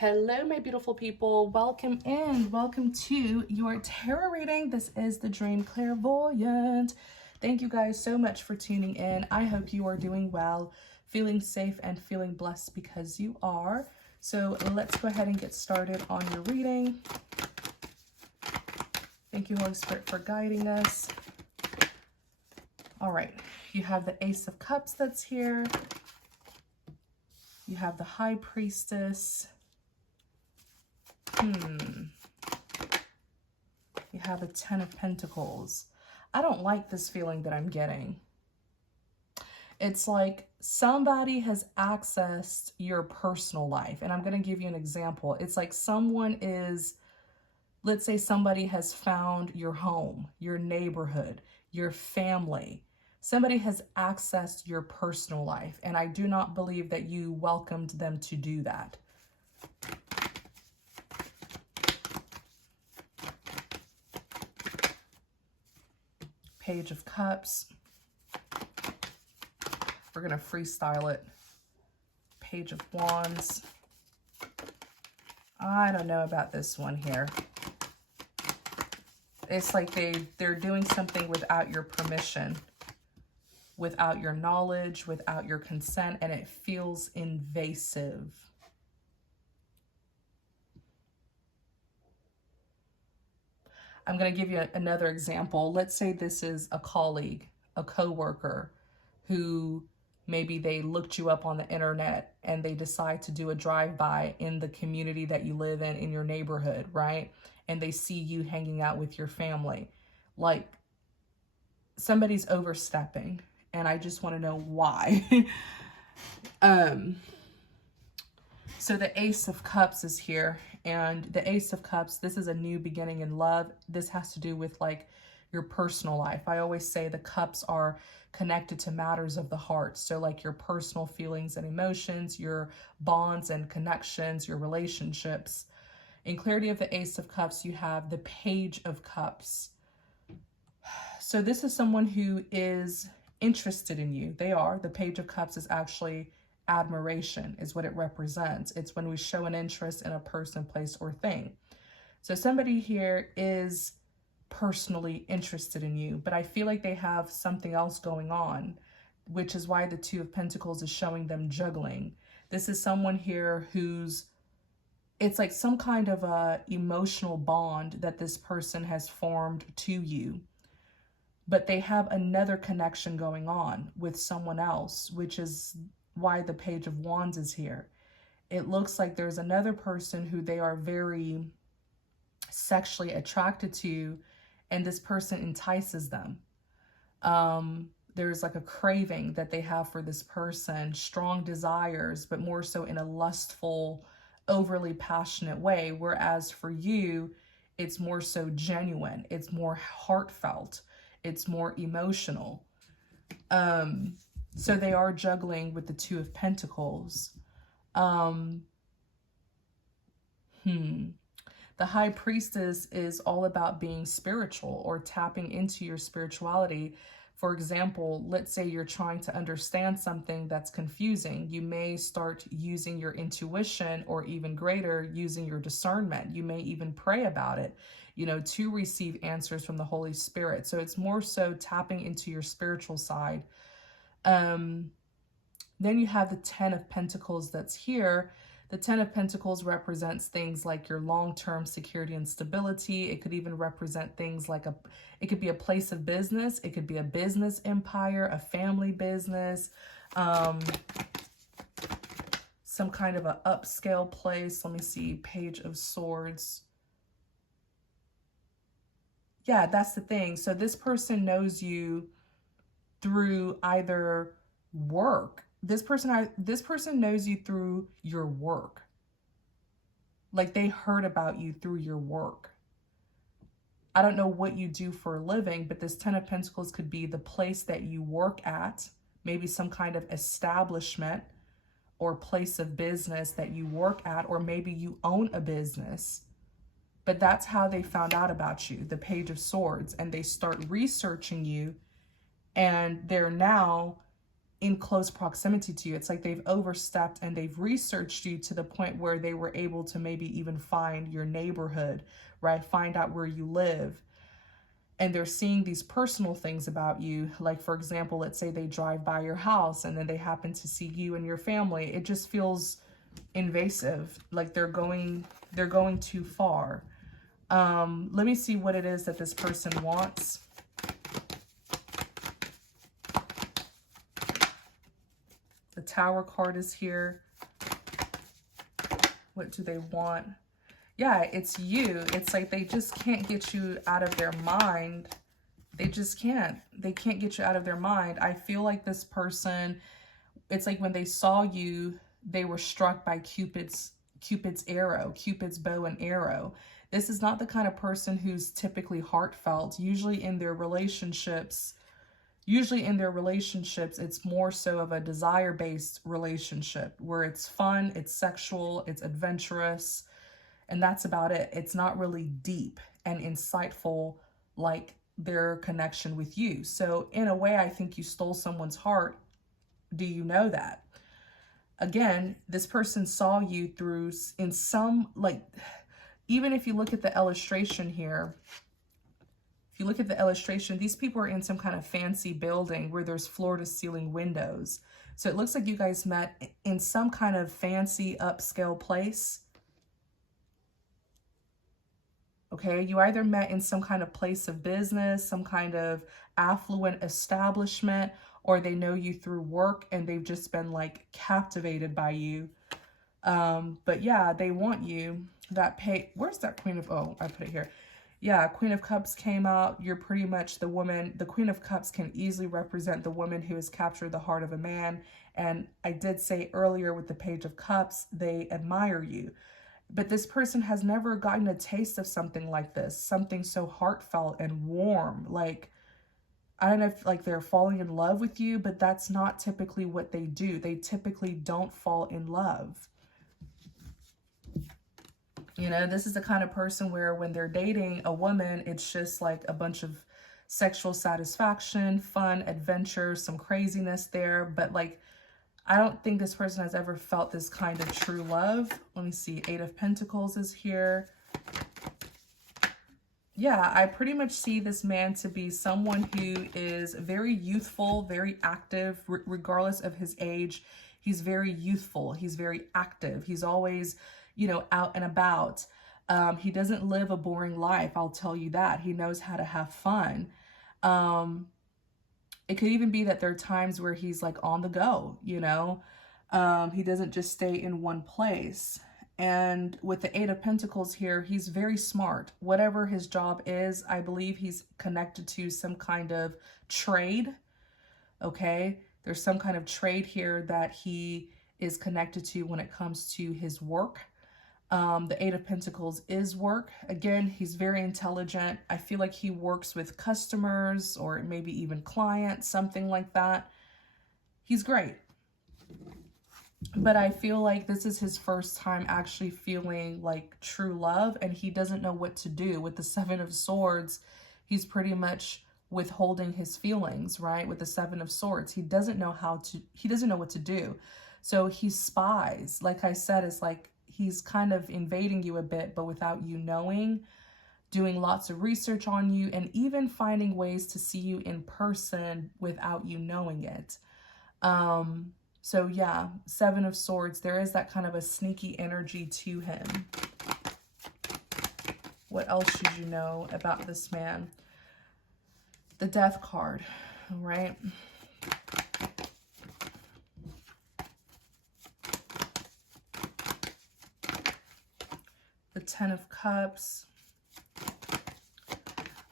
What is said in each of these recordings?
Hello, my beautiful people. Welcome in. Welcome to your tarot reading. This is the Dream Clairvoyant. Thank you guys so much for tuning in. I hope you are doing well, feeling safe, and feeling blessed because you are. So let's go ahead and get started on your reading. Thank you, Holy Spirit, for guiding us. All right. You have the Ace of Cups that's here. You have the High Priestess. You have a Ten of Pentacles. I don't like this feeling that I'm getting. It's like somebody has accessed your personal life. And I'm going to give you an example. It's like someone is, let's say somebody has found your home, your neighborhood, your family. Somebody has accessed your personal life. And I do not believe that you welcomed them to do that. Page of Cups. We're going to freestyle it. Page of Wands. I don't know about this one here. It's like they're doing something without your permission, without your knowledge, without your consent, and it feels invasive. I'm going to give you another example. Let's say this is a colleague, a coworker, who maybe they looked you up on the internet and they decide to do a drive-by in the community that you live in your neighborhood, right? And they see you hanging out with your family. Like somebody's overstepping, and I just want to know why. So the Ace of Cups is here, and the Ace of Cups, this is a new beginning in love. This has to do with like your personal life. I always say the cups are connected to matters of the heart. So like your personal feelings and emotions, your bonds and connections, your relationships. In clarity of the Ace of Cups, you have the Page of Cups. So this is someone who is interested in you. They are. The Page of Cups is actually admiration, is what it represents. It's when we show an interest in a person, place, or thing. So somebody here is personally interested in you, but I feel like they have something else going on, which is why the Two of Pentacles is showing them juggling. This is someone here who's, it's like some kind of a emotional bond that this person has formed to you, but they have another connection going on with someone else, which is why the Page of Wands is here. It looks like there's another person who they are very sexually attracted to, and this person entices them. There's like a craving that they have for this person, strong desires, but more so in a lustful, overly passionate way. Whereas for you, it's more so genuine. It's more heartfelt. It's more emotional. So they are juggling with the Two of Pentacles. The High Priestess is all about being spiritual or tapping into your spirituality. For example, let's say you're trying to understand something that's confusing. You may start using your intuition, or even greater, using your discernment. You may even pray about it, you know, to receive answers from the Holy Spirit. So it's more so tapping into your spiritual side. Then you have the Ten of Pentacles that's here. The Ten of Pentacles represents things like your long-term security and stability. It could even represent things like it could be a place of business. It could be a business empire, a family business, some kind of an upscale place. Let me see, Page of Swords. Yeah, that's the thing. So this person knows you through either work. This person knows you through your work. Like they heard about you through your work. I don't know what you do for a living, but this Ten of Pentacles could be the place that you work at, maybe some kind of establishment or place of business that you work at, or maybe you own a business. But that's how they found out about you, the Page of Swords, and they start researching you, and they're now in close proximity to you. It's like they've overstepped and they've researched you to the point where they were able to maybe even find your neighborhood, right? Find out where you live. And they're seeing these personal things about you. Like, for example, let's say they drive by your house and then they happen to see you and your family. It just feels invasive, like they're going too far. Let me see what it is that this person wants. The Tower card is here. What do they want? Yeah, it's you. It's like they just can't get you out of their mind. They just can't. They can't get you out of their mind. I feel like this person, it's like when they saw you, they were struck by Cupid's arrow, Cupid's bow and arrow. This is not the kind of person who's typically heartfelt. Usually in their relationships, it's more so of a desire-based relationship where it's fun, it's sexual, it's adventurous, and that's about it. It's not really deep and insightful like their connection with you. So in a way, I think you stole someone's heart. Do you know that? Again, this person saw you through in some, like, even if you look at the illustration here, if you look at the illustration, these people are in some kind of fancy building where there's floor to ceiling windows. So it looks like you guys met in some kind of fancy upscale place. Okay, you either met in some kind of place of business, some kind of affluent establishment, or they know you through work and they've just been like captivated by you. But yeah, they want you. Where's that Queen of, oh, I put it here. Yeah, Queen of Cups came out. You're pretty much the woman. The Queen of Cups can easily represent the woman who has captured the heart of a man. And I did say earlier with the Page of Cups, they admire you. But this person has never gotten a taste of something like this, something so heartfelt and warm. Like, I don't know if like they're falling in love with you, but that's not typically what they do. They typically don't fall in love. You know, this is the kind of person where when they're dating a woman, it's just like a bunch of sexual satisfaction, fun, adventure, some craziness there. But like, I don't think this person has ever felt this kind of true love. Let me see. 8 of Pentacles is here. Yeah, I pretty much see this man to be someone who is very youthful, very active, regardless of his age. He's very youthful. He's very active. He's always, you know, out and about. He doesn't live a boring life, I'll tell you that. He knows how to have fun. It could even be that there are times where he's like on the go, you know. He doesn't just stay in one place. And with the 8 of Pentacles here, he's very smart. Whatever his job is, I believe he's connected to some kind of trade, okay? There's some kind of trade here that he is connected to when it comes to his work. The 8 of Pentacles is work. Again, he's very intelligent. I feel like he works with customers or maybe even clients, something like that. He's great. But I feel like this is his first time actually feeling like true love, and he doesn't know what to do. With the 7 of Swords, he's pretty much withholding his feelings, right? With the 7 of Swords, he doesn't know what to do. So he spies. Like I said, it's like he's kind of invading you a bit, but without you knowing, doing lots of research on you, and even finding ways to see you in person without you knowing it. So yeah, 7 of Swords, there is that kind of a sneaky energy to him. What else should you know about this man? The Death card, all right? The 10 of Cups.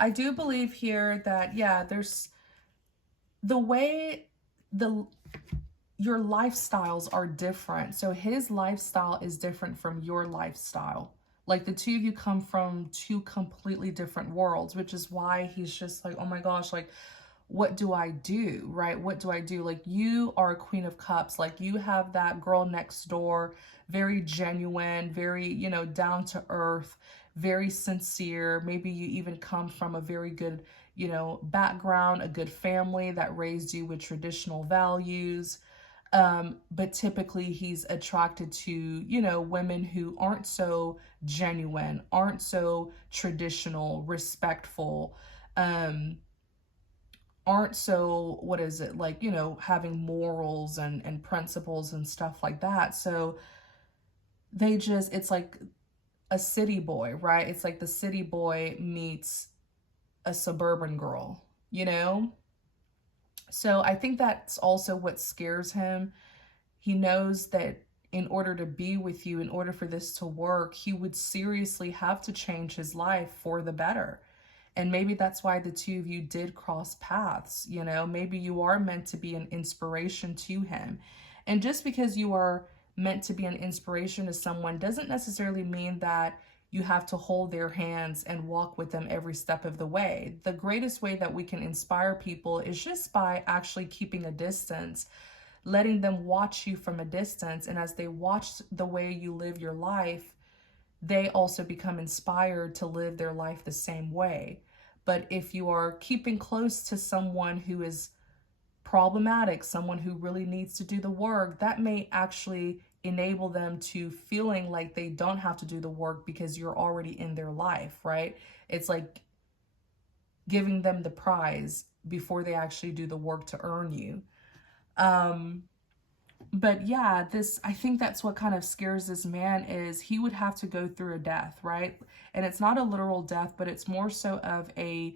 I do believe here that, yeah, there's the way your lifestyles are different. So his lifestyle is different from your lifestyle. Like the two of you come from two completely different worlds, which is why he's just like, oh my gosh, like, what do I do, right? What do I do? Like, you are a Queen of Cups. Like, you have that girl next door, very genuine, very, you know, down to earth, very sincere. Maybe you even come from a very good, you know, background, a good family that raised you with traditional values. But typically he's attracted to, you know, women who aren't so genuine, aren't so traditional, respectful, aren't so, what is it, like, you know, having morals and principles and stuff like that. So they just, it's like a city boy, right? It's like the city boy meets a suburban girl, you know? So I think that's also what scares him. He knows that in order to be with you, in order for this to work, he would seriously have to change his life for the better. And maybe that's why the two of you did cross paths, you know? Maybe you are meant to be an inspiration to him. And just because you are meant to be an inspiration to someone doesn't necessarily mean that you have to hold their hands and walk with them every step of the way. The greatest way that we can inspire people is just by actually keeping a distance, letting them watch you from a distance. And as they watch the way you live your life, they also become inspired to live their life the same way. But if you are keeping close to someone who is problematic, someone who really needs to do the work, that may actually enable them to feeling like they don't have to do the work because you're already in their life, right? It's like giving them the prize before they actually do the work to earn you. But yeah, I think that's what kind of scares this man, is he would have to go through a death, right? And it's not a literal death, but it's more so of a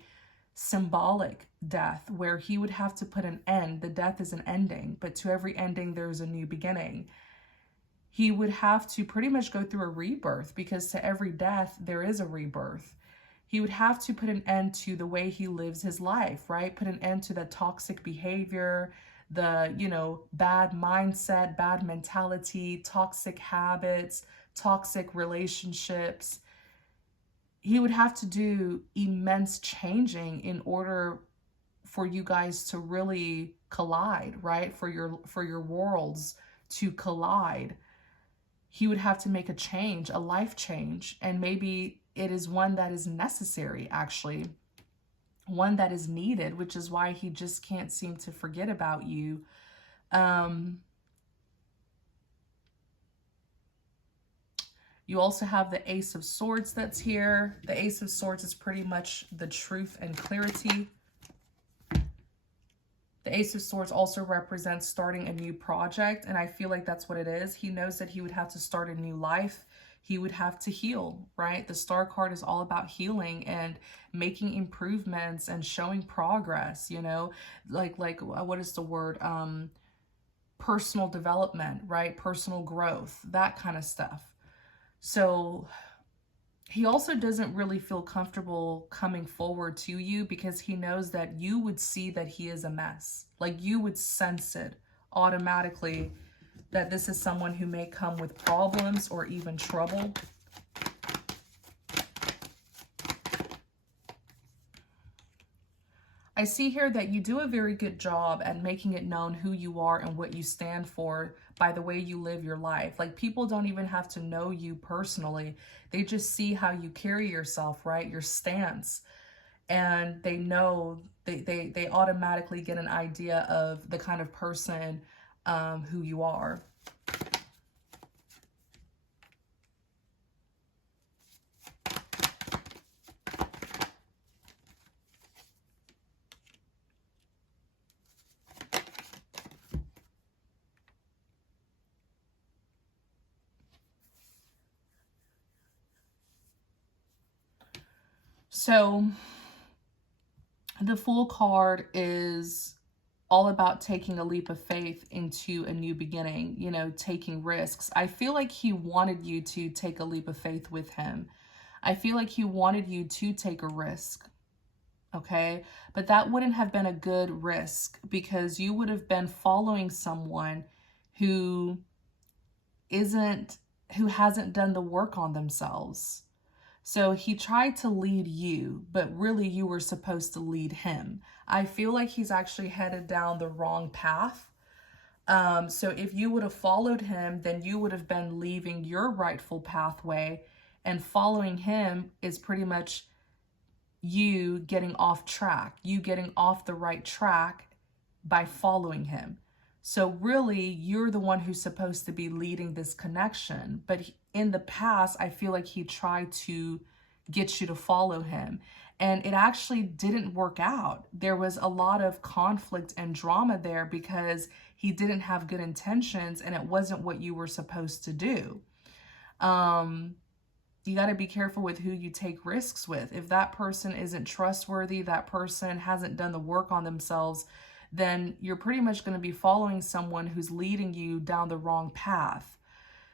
symbolic death where he would have to put an end. The death is an ending, but to every ending, there's a new beginning. He would have to pretty much go through a rebirth, because to every death, there is a rebirth. He would have to put an end to the way he lives his life, right? Put an end to the toxic behavior, the, you know, bad mindset, bad mentality, toxic habits, toxic relationships. He would have to do immense changing in order for you guys to really collide, right? For your worlds to collide. He would have to make a change, a life change, and maybe it is one that is necessary, actually, one that is needed, which is why he just can't seem to forget about you. You also have the Ace of Swords that's here. The Ace of Swords is pretty much the truth and clarity. The Ace of Swords also represents starting a new project, and I feel like that's what it is. He knows that he would have to start a new life. He would have to heal, right? The Star card is all about healing and making improvements and showing progress, you know? Like what is the word? Personal development, right? Personal growth, that kind of stuff. So he also doesn't really feel comfortable coming forward to you because he knows that you would see that he is a mess. Like you would sense it automatically that this is someone who may come with problems or even trouble. I see here that you do a very good job at making it known who you are and what you stand for by the way you live your life. Like people don't even have to know you personally. They just see how you carry yourself, right? Your stance. And they know, they automatically get an idea of the kind of person who you are. So the Fool card is all about taking a leap of faith into a new beginning, you know, taking risks. I feel like he wanted you to take a leap of faith with him. I feel like he wanted you to take a risk, okay? But that wouldn't have been a good risk because you would have been following someone who hasn't done the work on themselves. So he tried to lead you, but really you were supposed to lead him. I feel like he's actually headed down the wrong path. So if you would have followed him, then you would have been leaving your rightful pathway, and following him is pretty much you getting off track, you getting off the right track by following him. So really, you're the one who's supposed to be leading this connection. But in the past, I feel like he tried to get you to follow him. And it actually didn't work out. There was a lot of conflict and drama there because he didn't have good intentions and it wasn't what you were supposed to do. You got to be careful with who you take risks with. If that person isn't trustworthy, that person hasn't done the work on themselves, then you're pretty much going to be following someone who's leading you down the wrong path.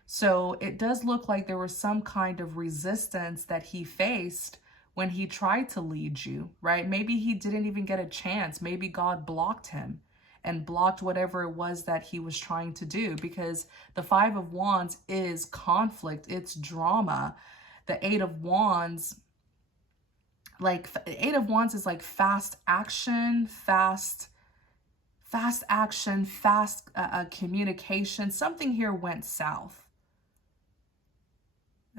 So it does look like there was some kind of resistance that he faced when he tried to lead you, right? Maybe he didn't even get a chance. Maybe God blocked him and blocked whatever it was that he was trying to do, because the Five of Wands is conflict, it's drama. The Eight of Wands, like Eight of Wands is like fast action, fast communication. Something here went south.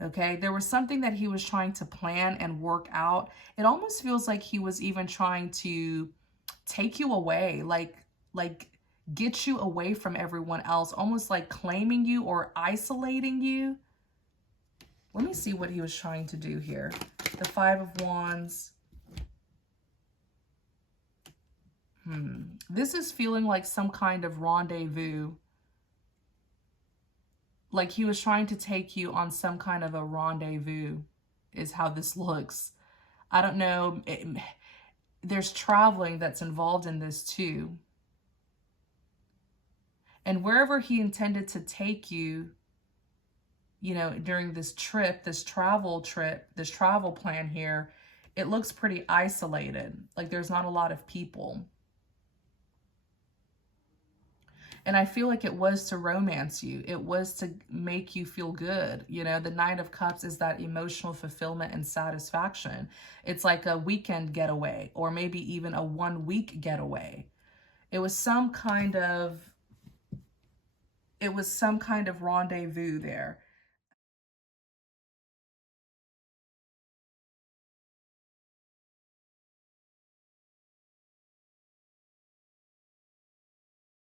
Okay, there was something that he was trying to plan and work out. It almost feels like he was even trying to take you away, like get you away from everyone else, almost like claiming you or isolating you. Let me see what he was trying to do here. The Five of Wands. This is feeling like some kind of rendezvous. Like he was trying to take you on some kind of a rendezvous is how this looks. I don't know. There's traveling that's involved in this too. And wherever he intended to take you, you know, during this trip, this travel plan here, it looks pretty isolated. Like there's not a lot of people. And I feel like it was to romance you. It was to make you feel good. You know, the Nine of Cups is that emotional fulfillment and satisfaction. It's like a weekend getaway or maybe even a 1 week getaway. It was some kind of rendezvous there.